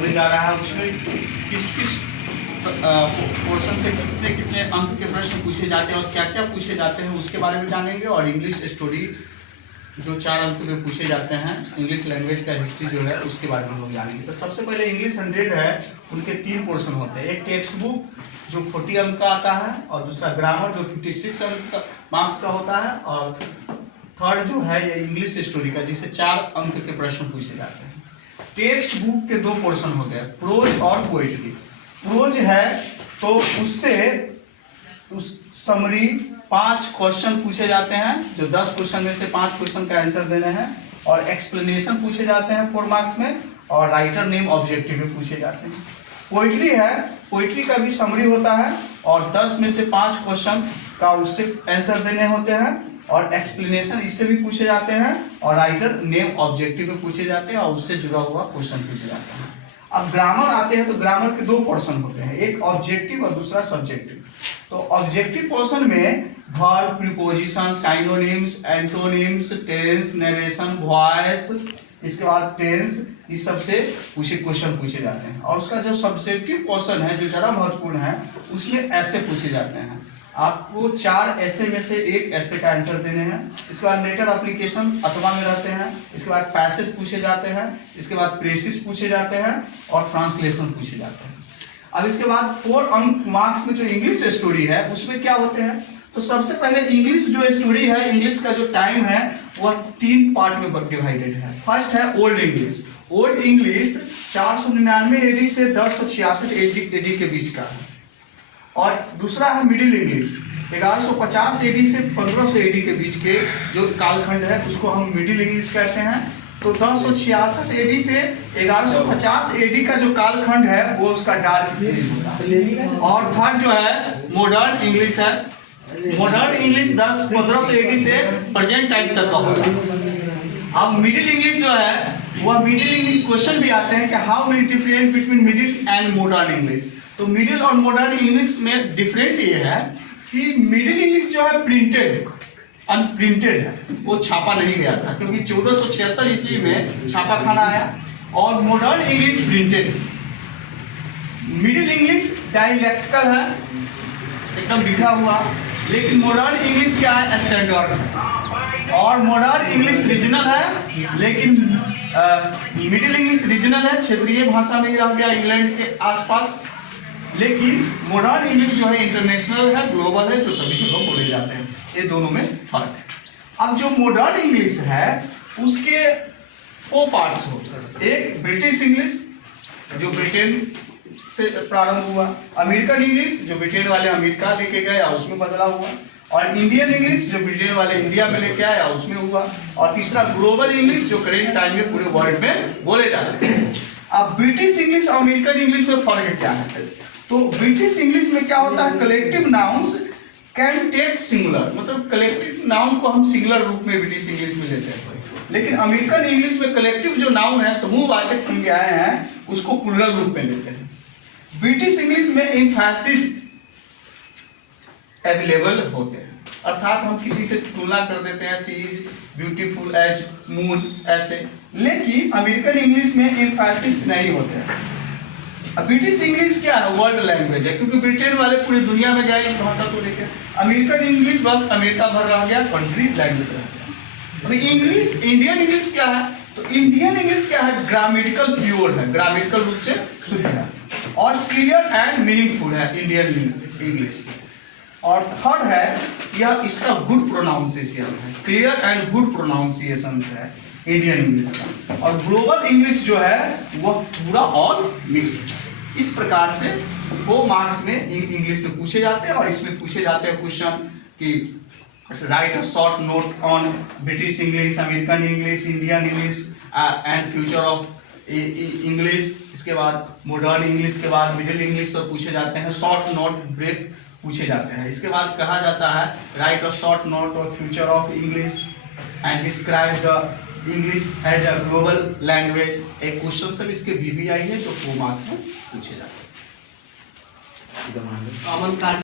होने जा रहा है उसमें किस किस पोर्शन से कितने कितने अंक के प्रश्न पूछे जाते हैं और क्या क्या पूछे जाते हैं उसके बारे में जानेंगे। और इंग्लिश स्टोरी जो 4 अंक में पूछे जाते हैं, इंग्लिश लैंग्वेज का हिस्ट्री जो है उसके बारे में हम लोग जानेंगे। तो सबसे पहले इंग्लिश 100 है, उनके 3 पोर्शन होते हैं। एक टेक्स्ट बुक जो 40 अंक का आता है, और दूसरा ग्रामर जो 56 अंक मार्क्स का होता है, और थर्ड जो है ये इंग्लिश स्टोरी का जिससे 4 अंक के प्रश्न पूछे जाते हैं। टेक्स्ट बुक के 2 पोर्शन होते हैं, प्रोज और पोएट्री। प्रोज है तो उससे उस समरी 5 क्वेश्चन पूछे जाते हैं, जो 10 क्वेश्चन में से 5 क्वेश्चन का आंसर देने हैं, और एक्सप्लेनेशन पूछे जाते हैं 4 मार्क्स में, और राइटर नेम ऑब्जेक्टिव में पूछे जाते हैं। पोइट्री है, पोइट्री का भी समरी होता है और 10 में से 5 क्वेश्चन का उससे आंसर देने होते हैं, और एक्सप्लेनेशन इससे भी पूछे जाते हैं, और राइटर नेम ऑब्जेक्टिव में पूछे जाते हैं, और उससे जुड़ा हुआ क्वेश्चन पूछे जाते हैं। अब ग्रामर आते हैं तो ग्रामर के 2 पोर्शन होते हैं, एक ऑब्जेक्टिव और दूसरा सब्जेक्टिव। तो ऑब्जेक्टिव पोर्शन में verb, preposition, synonyms, antonyms, tense, narration, voice, इसके बाद टेंस, इस सब से क्वेश्चन पूछे जाते हैं। और उसका जो सब्जेक्टिव पोर्शन है जो ज़्यादा महत्वपूर्ण है, उसमें ऐसे पूछे जाते हैं। आपको 4 ऐसे में से 1 ऐसे का आंसर देने हैं। इसके बाद लेटर एप्लीकेशन अथवा में रहते हैं, इसके बाद पैसेज पूछे जाते हैं, इसके बाद प्रेसिस पूछे जाते हैं, और ट्रांसलेशन पूछे जाते हैं। अब इसके बाद 4 अंक मार्क्स में जो इंग्लिश स्टोरी है उसमें क्या होते हैं, तो सबसे पहले इंग्लिश जो स्टोरी है, इंग्लिश का जो टाइम है वह 3 पार्ट में डिवाइडेड है। फर्स्ट है old English. Old English 499 AD से 1066 एडी के बीच का है। और दूसरा है मिडिल इंग्लिश, 1150 एडी से 1500 एडी के बीच के जो कालखंड है उसको हम मिडिल इंग्लिश कहते हैं। तो 1066 एडी से 1150 एडी का जो कालखंड है वो उसका डार्क एज होता है। और थर्ड जो है मॉडर्न इंग्लिश है। मॉडर्न इंग्लिश 1500 एडी से प्रेजेंट टाइम तक का होता है। अब मिडिल इंग्लिश जो है वह मिडिल इंग्लिश क्वेश्चन भी आते हैं कि how many different between middle and modern English. तो मिडिल और मॉडर्न इंग्लिश में डिफरेंट ये है कि मिडिल इंग्लिश जो है प्रिंटेड अनप्रिंटेड है, वो छापा नहीं गया था क्योंकि 1476 ईस्वी में छापा खाना आया। और modern English printed. Middle English dialectical है, एकदम बिखरा हुआ, लेकिन मॉडर्न इंग्लिश क्या है, स्टैंडर्ड है। और मॉडर्न इंग्लिश रीजनल है, लेकिन मिडिल इंग्लिश रीजनल है, क्षेत्रीय भाषा में ही रह गया इंग्लैंड के आसपास। लेकिन मॉडर्न इंग्लिश जो है इंटरनेशनल है, ग्लोबल है, जो सभी जगह बोले जाते हैं। ये दोनों में फर्क है। अब जो मॉडर्न इंग्लिश है उसके 4 पार्ट्स होते हैं। एक ब्रिटिश इंग्लिश जो ब्रिटेन से प्रारंभ हुआ, अमेरिकन इंग्लिश जो ब्रिटेन वाले अमेरिका लेके गए और उसमें बदला हुआ, और इंडियन इंग्लिश जो ब्रिटेन वाले इंडिया में लेके आया उसमें हुआ, और तीसरा ग्लोबल इंग्लिश जो करेंट टाइम में पूरे वर्ल्ड में बोले जाते हैं। अब ब्रिटिश इंग्लिश और अमेरिकन इंग्लिश में फर्क क्या है, तो ब्रिटिश इंग्लिश में क्या होता है, collective nouns can take singular, मतलब कलेक्टिव नाउन को हम सिंगुलर रूप में ब्रिटिश इंग्लिश में लेते हैं। लेकिन अमेरिकन इंग्लिश में कलेक्टिव जो नाउन है, समूहवाचक संज्ञाएं हैं, उसको प्लूरल रूप में लेते हैं। ब्रिटिश इंग्लिश में एम्फैसिस अवेलेबल होते हैं, अर्थात हम किसी से तुलना कर देते हैं, she is beautiful as moon, ऐसे। लेकिन अमेरिकन इंग्लिश में एम्फैसिस नहीं होते हैं। ब्रिटिश इंग्लिश क्या है, वर्ल्ड लैंग्वेज है, क्योंकि ब्रिटेन वाले पूरी दुनिया में गए इस भाषा को लेकर। अमेरिकन इंग्लिश बस अमेरिका भर रह गया, कंट्री लैंग्वेज रह गया। अभी इंग्लिश, इंडियन इंग्लिश क्या है, तो इंडियन इंग्लिश क्या है, ग्रामेटिकल प्योर है, ग्रामेटिकल रूप से शुद्ध है, और क्लियर एंड मीनिंगफुल है इंडियन इंग्लिश। और थर्ड है यह इसका गुड प्रोनाउंसिएशन है, क्लियर एंड गुड प्रोनाउंसिएशन है इंडियन इंग्लिश का। और ग्लोबल इंग्लिश जो है वह पूरा और मिक्स है। इस प्रकार से 4 मार्क्स में इंग्लिश में पूछे जाते हैं, और इसमें पूछे जाते हैं क्वेश्चन कि right a short note on British English, American English, Indian English and future of English. इसके बाद मॉडर्न इंग्लिश के बाद मिडिल इंग्लिश पर पूछे जाते हैं, शॉर्ट नोट ब्रीफ पूछे जाते हैं। इसके बाद कहा जाता है write a short note on future of English and describe the English as a global language. एक क्वेश्चन सब इसके VVI है जो 4 मार्क्स में पूछे जाते हैं।